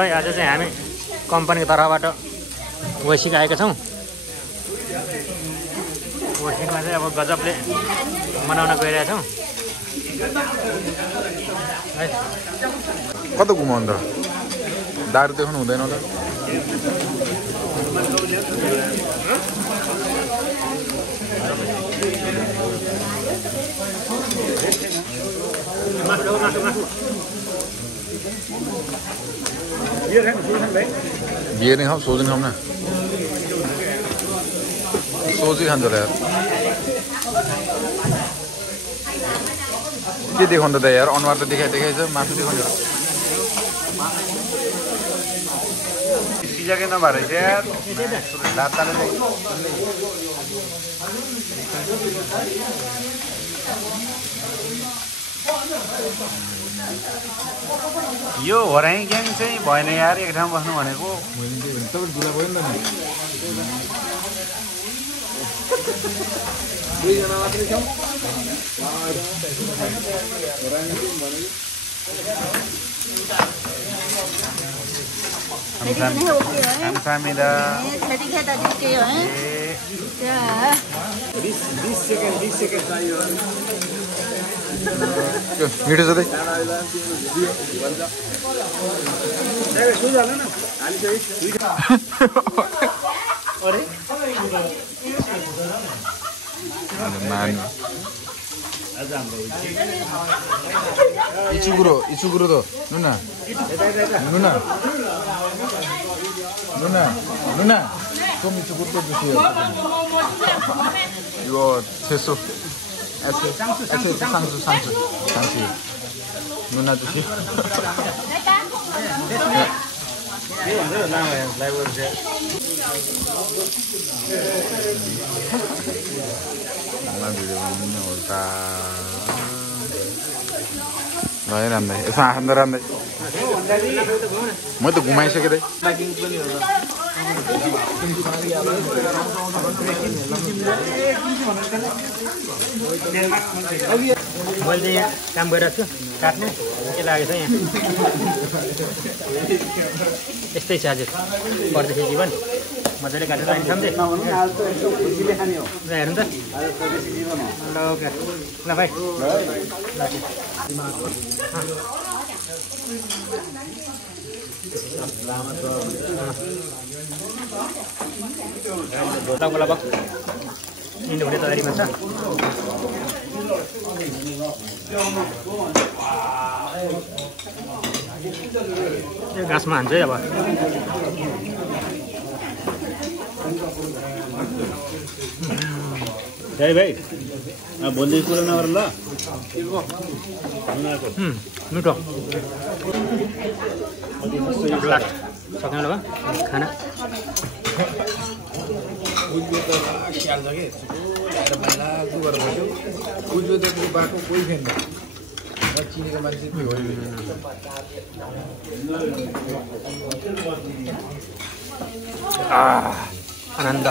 है आज चाहिँ हामी कम्पनीको तर्फबाट वैशिक आएका छौँ। वैशिकमा चाहिँ अब गजबले मनाउन गइरहेका छौँ है। कता घुमाउनु त दारु देखाउनु हुँदैन होला। बियर नहीं खाऊ सोच नहीं खाऊ ना सोच ही खान्छ होला यार। के देखाउनु त यार अनुहार त देखाइछ मासु देखाउनु होला। सिजाकै नभएर यार लाताले यो होराई ग्याङ चाहिँ भएन यार एक ठाउँ बस्नु भनेको। तपाईँ ढिला भयो नि त दुईजना मात्रै छौँ। Kamsahamnida. 20 सेकेन्ड चाहियो। मिठो छ दाइ। 이쪽으로 더 누나 좀 이쪽으로 더 주세요. 이거 채소 상추 누나 주세요. राम्रै यसो आँखा राम्रै म त घुमाइसकेँ दाइ। मैले यहाँ काम गरिरहेको छु काट्ने के लागेको छ यहाँ। यस्तै छ आज पर्दैछ जीवन मजाले काटेर आइन्छ हेर्नु त ल ओके ल भाइ लगभग इन्डो हुने तयारीमा छ। यो घाँसमा हान्छ है अब। जय भाइ भोलि कुरा नगर ल। मिठो लास्ट सक्नु ल खाना। बाटो कोही छैन चिनेको मान्छे आनन्द।